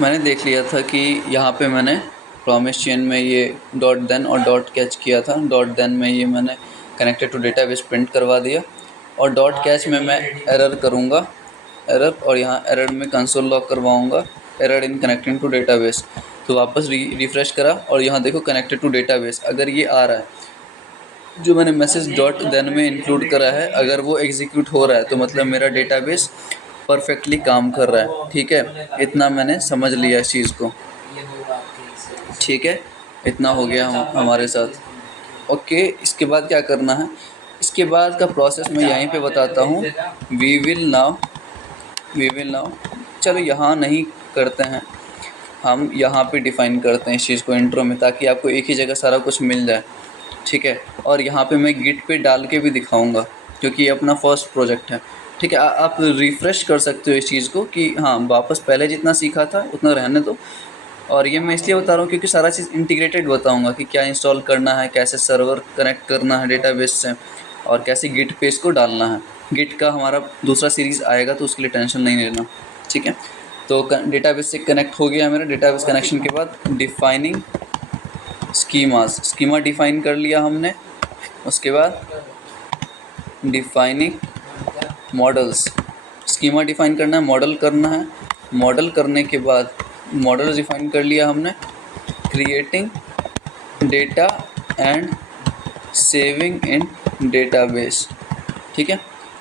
मैंने देख लिया था कि यहाँ पे मैंने प्रॉमिस चेन में ये डॉट देन और डॉट कैच किया था। डॉट देन में ये मैंने कनेक्टेड टू डेटाबेस प्रिंट करवा दिया और डॉट कैच में मैं एरर करूँगा, एरर, और यहाँ एरर में कंसोल लॉग करवाऊँगा, error in connecting to database. तो वापस रिफ्रेश करा और यहाँ देखो कनेक्टेड टू डेटाबेस, अगर ये आ रहा है जो मैंने मैसेज डॉट देन में इंक्लूड करा है, अगर वो एग्जीक्यूट हो रहा है तो मतलब मेरा डेटाबेस परफेक्टली काम कर रहा है। ठीक है, इतना मैंने समझ लिया इस चीज़ को। ठीक है, इतना हो गया हमारे साथ। ओके, इसके बाद क्या करना है, इसके बाद का प्रोसेस मैं यहीं पे बताता हूँ। वी विल नाउ चलो यहाँ नहीं करते हैं, हम यहाँ पे डिफ़ाइन करते हैं इस चीज़ को इंट्रो में, ताकि आपको एक ही जगह सारा कुछ मिल जाए। ठीक है, और यहाँ पे मैं गिट पे डाल के भी दिखाऊंगा क्योंकि ये अपना फर्स्ट प्रोजेक्ट है। ठीक है, आप रिफ़्रेश कर सकते हो इस चीज़ को कि हाँ वापस पहले जितना सीखा था उतना रहने दो। और ये मैं इसलिए बता रहा हूँ क्योंकि सारा चीज़ इंटीग्रेटेड बताऊंगा कि क्या इंस्टॉल करना है, कैसे सर्वर कनेक्ट करना है डेटाबेस से, और कैसे गिट पे इसको डालना है। गिट का हमारा दूसरा सीरीज़ आएगा तो उसके लिए टेंशन नहीं लेना। ठीक है, तो डेटाबेस से कनेक्ट हो गया मेरा। डेटाबेस कनेक्शन के बाद डिफाइनिंग स्कीमा डिफाइन कर लिया हमने। उसके बाद डिफाइनिंग मॉडल्स, स्कीमा डिफाइन करना है, मॉडल करना है। मॉडल करने के बाद मॉडल डिफाइन कर लिया हमने। Creating data and saving in database. ठीक है,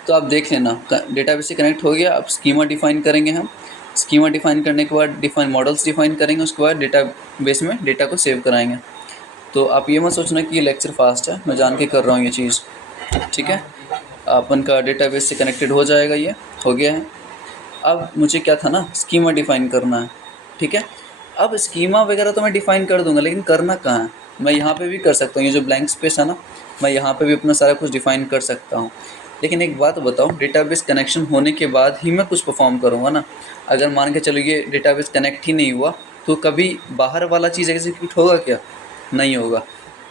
तो आप देख लेना डेटाबेस से कनेक्ट हो गया। अब स्कीमा डिफाइन करेंगे हम। स्कीमा डिफाइन करने के बाद डिफाइन मॉडल्स डिफाइन करेंगे, उसके बाद डेटाबेस में डेटा को सेव कराएंगे। तो आप ये मत सोचना कि ये लेक्चर फास्ट है, मैं जान के कर रहा हूँ ये चीज़। ठीक है, अपन का डेटाबेस से कनेक्टेड हो जाएगा, ये हो गया है। अब मुझे क्या था ना, स्कीमा डिफ़ाइन करना है। ठीक है, अब स्कीमा वगैरह तो मैं डिफ़ाइन कर दूंगा, लेकिन करना कहाँ है, मैं यहाँ पे भी कर सकता हूँ। ये जो ब्लैंक स्पेस है ना, मैं यहाँ पे भी अपना सारा कुछ डिफ़ाइन कर सकता हूँ। लेकिन एक बात बताओ, डेटाबेस कनेक्शन होने के बाद ही मैं कुछ परफॉर्म करूँगा ना। अगर मान के चलो ये डेटाबेस कनेक्ट ही नहीं हुआ तो कभी बाहर वाला चीज़ एग्जीक्यूट होगा क्या? नहीं होगा।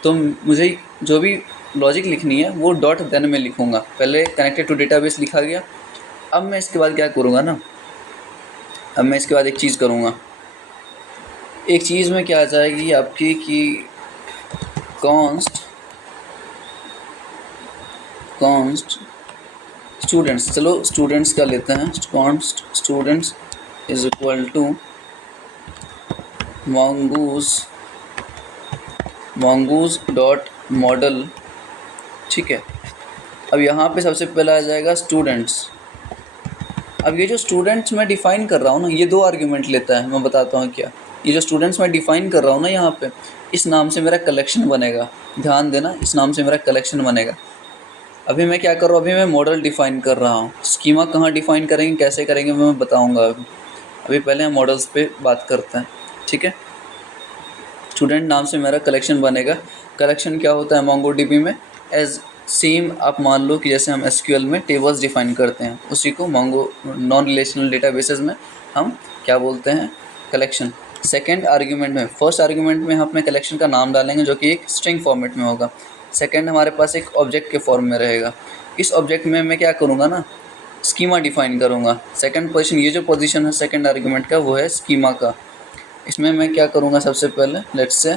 तो मुझे जो भी लॉजिक लिखनी है वो डॉट देन में लिखूँगा। पहले कनेक्टेड टू डेटाबेस लिखा गया। अब मैं इसके बाद क्या करूँगा ना, अब मैं इसके बाद एक चीज़ करूँगा। एक चीज़ में क्या आ जाएगी आपकी कि कॉन्स्ट स्टूडेंट्स, चलो स्टूडेंट्स का लेते हैं। Const students is equal to mongoose dot model. ठीक है, अब यहाँ पे सबसे पहला आ जाएगा स्टूडेंट्स। अब ये जो स्टूडेंट्स मैं डिफ़ाइन कर रहा हूँ ना, ये दो आर्ग्यूमेंट लेता है। मैं बताता हूँ क्या, ये जो स्टूडेंट्स मैं डिफ़ाइन कर रहा हूँ ना यहाँ पे, इस नाम से मेरा कलेक्शन बनेगा। ध्यान देना, इस नाम से मेरा कलेक्शन बनेगा। अभी मैं क्या कर रहा हूँ, अभी मैं मॉडल डिफ़ाइन कर रहा हूँ। स्कीमा कहाँ डिफ़ाइन करेंगे, कैसे करेंगे, मैं बताऊँगा अभी पहले हम मॉडल्स पे बात करते हैं। ठीक है, स्टूडेंट नाम से मेरा कलेक्शन बनेगा। कलेक्शन क्या होता है मोंगोडीबी में, एज सेम आप मान लो कि जैसे हम एसक्यूएल में टेबल्स डिफाइन करते हैं, उसी को मोंगो नॉन रिलेशनल डेटाबेसेस में हम क्या बोलते हैं, कलेक्शन। सेकंड आर्ग्यूमेंट में, फर्स्ट आर्ग्यूमेंट में हम अपने कलेक्शन का नाम डालेंगे जो कि एक स्ट्रिंग फॉर्मेट में होगा। सेकंड हमारे पास एक ऑब्जेक्ट के फॉर्म में रहेगा। इस ऑब्जेक्ट में मैं क्या करूँगा ना, स्कीमा डिफाइन करूँगा। सेकंड पोजीशन, ये जो पोजीशन है सेकंड आर्ग्यूमेंट का, वो है स्कीमा का। इसमें मैं क्या करूँगा, सबसे पहले लेट्स से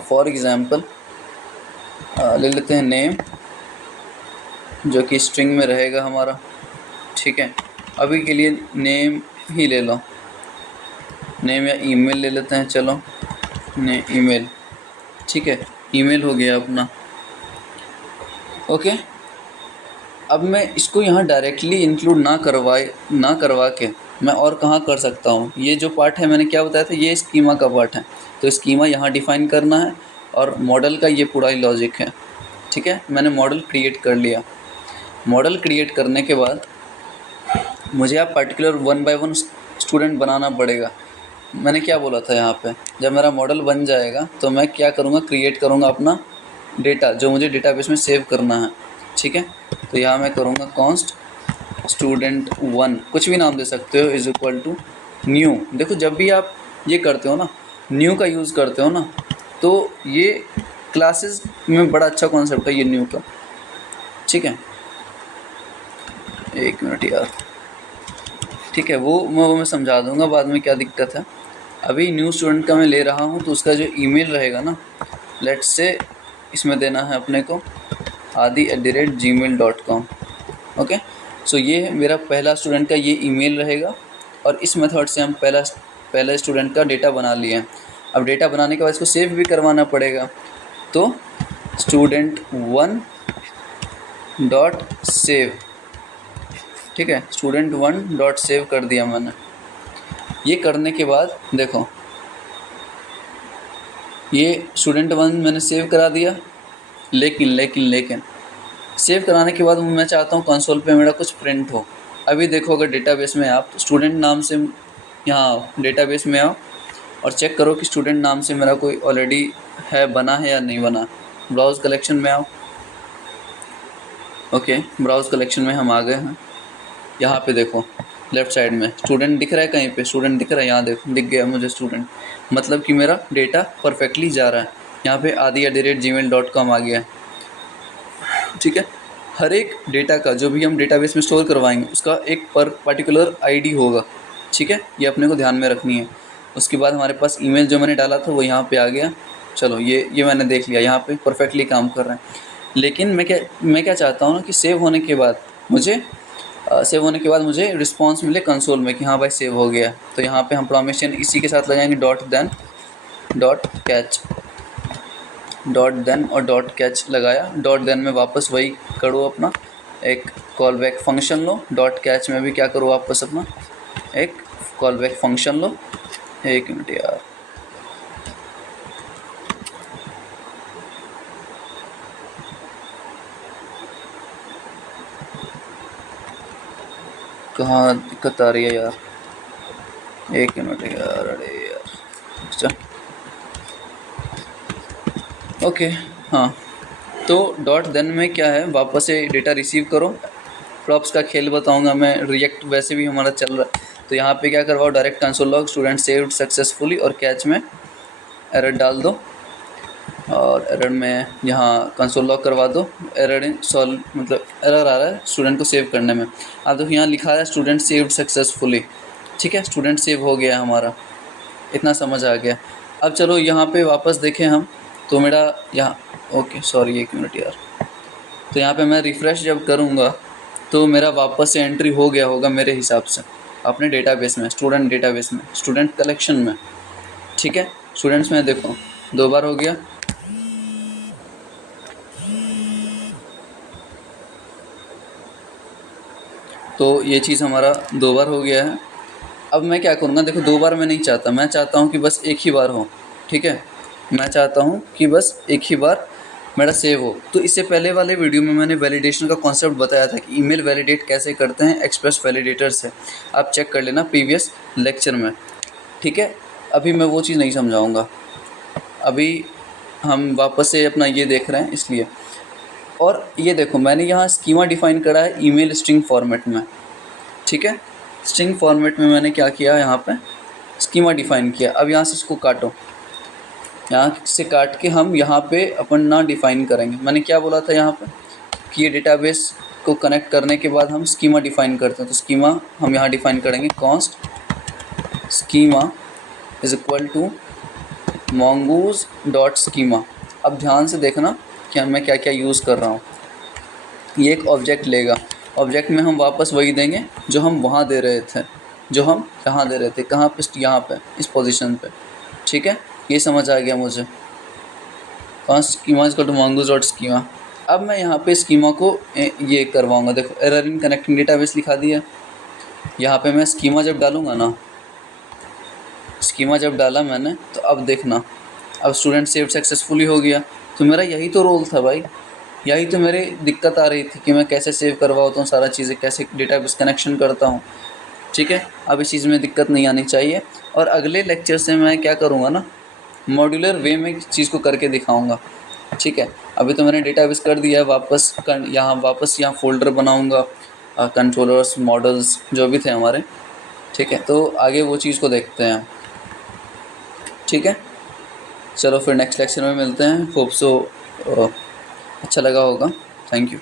फॉर एग्जांपल ले लेते हैं नेम, जो कि स्ट्रिंग में रहेगा हमारा। ठीक है, अभी के लिए नेम ही ले लो, नेम या ईमेल ले लेते हैं। चलो ईमेल। ठीक है, ईमेल हो गया अपना। ओके, अब मैं इसको यहाँ डायरेक्टली इंक्लूड ना करवा के मैं और कहाँ कर सकता हूँ। ये जो पार्ट है मैंने क्या बताया था, ये स्कीमा का पार्ट है। तो स्कीमा यहाँ डिफ़ाइन करना है और मॉडल का ये पूरा ही लॉजिक है। ठीक है, मैंने मॉडल क्रिएट कर लिया। मॉडल क्रिएट करने के बाद मुझे आप पर्टिकुलर 1 बाय 1 स्टूडेंट बनाना पड़ेगा। मैंने क्या बोला था यहाँ पे, जब मेरा मॉडल बन जाएगा तो मैं क्या करूँगा, क्रिएट करूँगा अपना डेटा जो मुझे डेटाबेस में सेव करना है। ठीक है, तो यहाँ मैं करूँगा कॉन्स्ट student1, कुछ भी नाम दे सकते हो, इज इक्वल टू न्यू। देखो जब भी आप ये करते हो ना, न्यू का यूज़ करते हो ना, तो ये क्लासेस में बड़ा अच्छा कॉन्सेप्ट है ये न्यू का। ठीक है, एक मिनट यार, ठीक है, वो मैं समझा दूंगा बाद में क्या दिक्कत है। अभी न्यू स्टूडेंट का मैं ले रहा हूँ, तो उसका जो ईमेल रहेगा ना, लेट्स से इसमें देना है अपने को adi@gmail.com। ओके, सो ये मेरा पहला स्टूडेंट का ये ईमेल रहेगा, और इस मेथड से हम पहला स्टूडेंट का डेटा बना लिए हैं। अब डेटा बनाने के बाद इसको सेव भी करवाना पड़ेगा, तो student1 डॉट सेव, ठीक है, student1 डॉट सेव कर दिया मैंने। ये करने के बाद देखो, ये student1 मैंने सेव करा दिया, लेकिन सेव कराने के बाद मैं चाहता हूँ कंसोल पे मेरा कुछ प्रिंट हो। अभी देखो, अगर डेटाबेस में आप स्टूडेंट नाम से यहाँ डेटाबेस में आओ और चेक करो कि स्टूडेंट नाम से मेरा कोई ऑलरेडी है, बना है या नहीं बना। ब्राउज़ कलेक्शन में आओ। ओके, ब्राउज़ कलेक्शन में हम आ गए हैं। यहाँ पे देखो लेफ़्ट साइड में स्टूडेंट दिख रहा है, कहीं पे स्टूडेंट दिख रहा है, यहाँ देखो दिख गया मुझे स्टूडेंट, मतलब कि मेरा डेटा परफेक्टली जा रहा है। यहाँ पे adi@gmail.com आ गया है, ठीक है। हर एक डेटा का जो भी हम डेटाबेस में स्टोर करवाएंगे उसका एक पर्टिकुलर आईडी होगा, ठीक है, ये अपने को ध्यान में रखनी है। उसके बाद हमारे पास ईमेल जो मैंने डाला था वो यहाँ पे आ गया। चलो ये मैंने देख लिया, यहाँ पे परफेक्टली काम कर रहा है। लेकिन मैं क्या चाहता हूँ ना कि सेव होने के बाद मुझे रिस्पॉन्स मिले कंसोल में कि हाँ भाई सेव हो गया। तो यहाँ पे हम परमिशन इसी के साथ लगाएंगे डॉट देन और डॉट कैच लगाया। डॉट देन में वापस वही करो, अपना एक कॉल बैक फंक्शन लो। डॉट कैच में भी क्या करो, वापस अपना एक कॉल बैक फंक्शन लो। एक मिनट यार, कहाँ दिक्कत आ रही है यार, एक मिनट यार, अरे यार, अच्छा ओके, हाँ। तो डॉट देन में क्या है, वापस से डेटा रिसीव करो। प्रॉप्स का खेल बताऊंगा मैं, रिएक्ट वैसे भी हमारा चल रहा है। तो यहाँ पे क्या करवाओ, direct console log student saved successfully, और कैच में एरर डाल दो, और एरर में यहाँ कंसोल लॉग करवा दो। एरर सॉल्व, मतलब एरर आ रहा है स्टूडेंट को सेव करने में। अब देखो यहाँ लिखा है स्टूडेंट सेव्ड सक्सेसफुली, ठीक है, स्टूडेंट सेव हो गया हमारा, इतना समझ आ गया। अब चलो यहाँ पे वापस देखें हम, तो मेरा यहाँ, ओके सॉरी एक मिनट यार, तो यहाँ पे मैं रिफ़्रेश जब करूँगा तो मेरा वापस से एंट्री हो गया होगा मेरे हिसाब से अपने डेटाबेस में, स्टूडेंट डेटाबेस में, स्टूडेंट कलेक्शन में, ठीक है। स्टूडेंट्स में देखो 2 बार हो गया, तो ये चीज़ हमारा 2 बार हो गया है। अब मैं क्या करूँगा, देखो 2 बार मैं नहीं चाहता, मैं चाहता हूँ कि बस एक ही बार हो, ठीक है। मैं चाहता हूँ कि बस एक ही बार मेरा सेव हो। तो इससे पहले वाले वीडियो में मैंने वैलिडेशन का कॉन्सेप्ट बताया था कि ईमेल वैलिडेट कैसे करते हैं एक्सप्रेस वैलिडेटर से, आप चेक कर लेना प्रीवियस लेक्चर में, ठीक है। अभी मैं वो चीज़ नहीं समझाऊँगा, अभी हम वापस से अपना ये देख रहे हैं इसलिए। और ये देखो मैंने यहाँ स्कीमा डिफ़ाइन करा है ईमेल स्ट्रिंग फॉर्मेट में, ठीक है। स्ट्रिंग फॉर्मेट में मैंने क्या किया, यहाँ पे स्कीमा डिफ़ाइन किया। अब यहाँ से इसको काटो, यहाँ से काट के हम यहाँ पे अपन ना डिफ़ाइन करेंगे। मैंने क्या बोला था यहाँ पे कि ये डेटाबेस को कनेक्ट करने के बाद हम स्कीमा डिफ़ाइन करते हैं। तो स्कीमा हम यहाँ डिफ़ाइन करेंगे, const schema is equal to mongoose dot schema. अब ध्यान से देखना कि मैं क्या क्या यूज़ कर रहा हूँ। ये एक ऑब्जेक्ट लेगा, ऑब्जेक्ट में हम वापस वही देंगे जो हम वहाँ दे रहे थे, जो हम कहाँ दे रहे थे, कहाँ पे, यहाँ पे, इस पोजीशन पे, ठीक है। ये समझ आ गया मुझे, const schema is equal to mongoose dot schema. अब मैं यहाँ पे स्कीमा को ये करवाऊँगा, देखो एरर इन कनेक्टिंग डेटाबेस लिखा दिया। यहाँ पे मैं स्कीमा जब डालूँगा ना, स्कीमा जब डाला मैंने, तो अब देखना, अब स्टूडेंट सेव सक्सेसफुली हो गया। तो मेरा यही तो रोल था भाई, यही तो मेरी दिक्कत आ रही थी कि मैं कैसे सेव करवाता हूँ सारा चीज़ें, कैसे डेटाबेस कनेक्शन करता हूँ, ठीक है। अब इस चीज़ में दिक्कत नहीं आनी चाहिए। और अगले लेक्चर से मैं क्या करूँगा ना, मॉड्यूलर वे में इस चीज़ को करके दिखाऊँगा, ठीक है। अभी तो मैंने डेटाबेस कर दिया है, वापस यहाँ फ़ोल्डर बनाऊँगा, कंट्रोलर्स मॉडल्स जो भी थे हमारे, ठीक है। तो आगे वो चीज़ को देखते हैं, ठीक है। चलो फिर नेक्स्ट लेक्चर में मिलते हैं, होप सो अच्छा लगा होगा। Thank you.